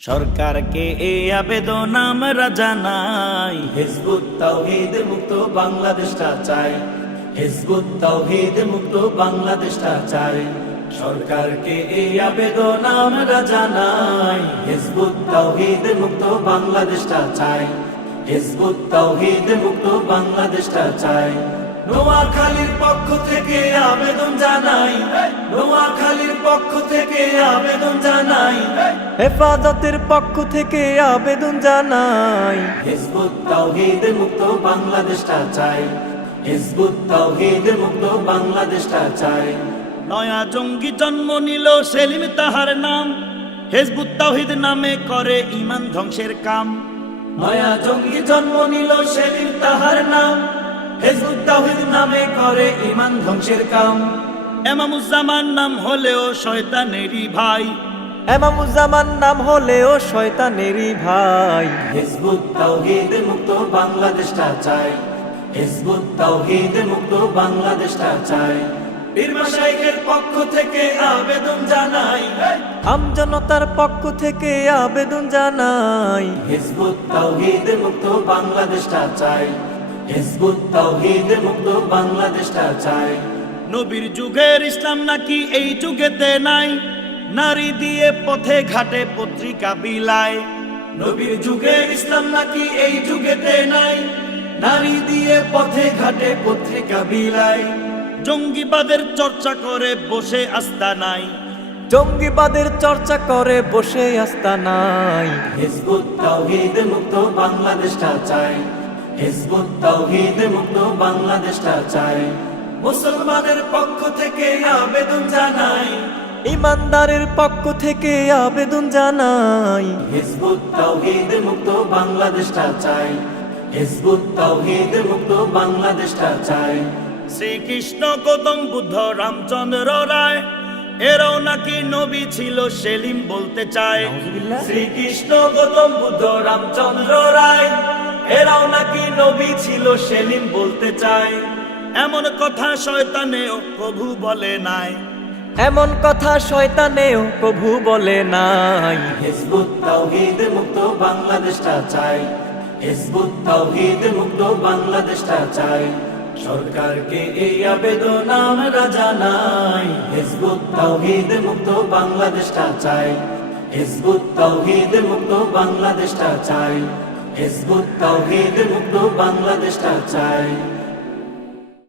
সরকারকে এই আবেদন আমরা জানাই, হিজবুত তাওহীদ মুক্ত বাংলাদেশটা চাই, হিজবুত তাওহীদ মুক্ত বাংলাদেশটা চাই। সরকারকে এই আবেদন আমরা জানাই, হিজবুত তাওহীদ মুক্ত বাংলাদেশটা চাই, হিজবুত তাওহীদ মুক্ত বাংলাদেশটা চাই। নোয়াখালীর পক্ষ থেকে আবেদন জানাই, নোয়াখালীর পক্ষ থেকে আবেদন জানাই, হেফাজতের পক্ষ থেকে আবেদন জানাই, হিজবুত তাওহীদ মুক্ত বাংলাদেশটা চাই, হিজবুত তাওহীদ মুক্ত বাংলাদেশটা চাই। নয়া জঙ্গি জন্ম নিল সেলিম তাহার নাম, হিজবুত তাওহীদ নামে করে ঈমান ধ্বংসের কাম। নয়া জঙ্গি জন্ম নিল সেলিম তাহার নাম, হিজবুত তাওহীদ নামে করে ঈমান ধ্বংসের কাম। এমামুজ্জামান নাম হলেও শয়তানেরই ভাই, এমামুজ্জামান নাম হলেও শয়তানেরই ভাই। হিজবুত তাওহীদ মুক্ত বাংলাদেশটা চাই, হিজবুত তাওহীদ মুক্ত বাংলাদেশটা চাই। পীর মাশায়েখের পক্ষ থেকে আবেদন জানাই, আমজনতার পক্ষ থেকে আবেদন জানাই, হিজবুত তাওহীদ মুক্ত বাংলাদেশটা চাই, হিজবুত তাওহীদ মুক্ত বাংলাদেশটা চাই। নবীর যুগের ইসলাম নাকি এই যুগেতে নাই, নারী দিয়ে পথে ঘাটে পত্রিকা বিলায়। নবীর যুগের ইসলাম নাকি এই যুগেতে নাই, নারী দিয়ে পথে ঘাটে পত্রিকা বিলায়। জঙ্গিবাদের চর্চা করে বসে আস্তানায়, জঙ্গিবাদের চর্চা করে বসে আস্তানায়। হিজবুত তাওহীদ মুক্ত বাংলাদেশটা চাই, হিজবুত তাওহীদ মুক্ত বাংলাদেশটা চাই। মুসলমানের পক্ষ থেকে আবেদন জানাই, ইমানদারের পক্ষ থেকে আবেদন জানাই, হিজবুত তাওহীদ মুক্ত বাংলাদেশটা চাই, হিজবুত তাওহীদ মুক্ত বাংলাদেশটা চাই। শ্রীকৃষ্ণ গৌতম বুদ্ধ রামচন্দ্র রায় এরাও নাকি নবী ছিল সেলিম বলতে চায়। শ্রীকৃষ্ণ গৌতম বুদ্ধ রামচন্দ্র রায় এরাও নাকি নবী ছিল সেলিম বলতে চায়। এমন কথা শয়তানেও প্রভু বলে নাই, এমন কথা শয়তানেও প্রভু বলে নাই। হিজবুত তাওহীদ মুক্ত বাংলাদেশটা চাই, হিজবুত তাওহীদ মুক্ত বাংলাদেশটা চাই। সরকারকে এই আবেদন আমরা জানাই, হিজবুত তাওহীদ মুক্ত বাংলাদেশটা চাই, হিজবুত তাওহীদ মুক্ত বাংলাদেশটা চাই, হিজবুত তাওহীদ মুক্ত বাংলাদেশটা চাই।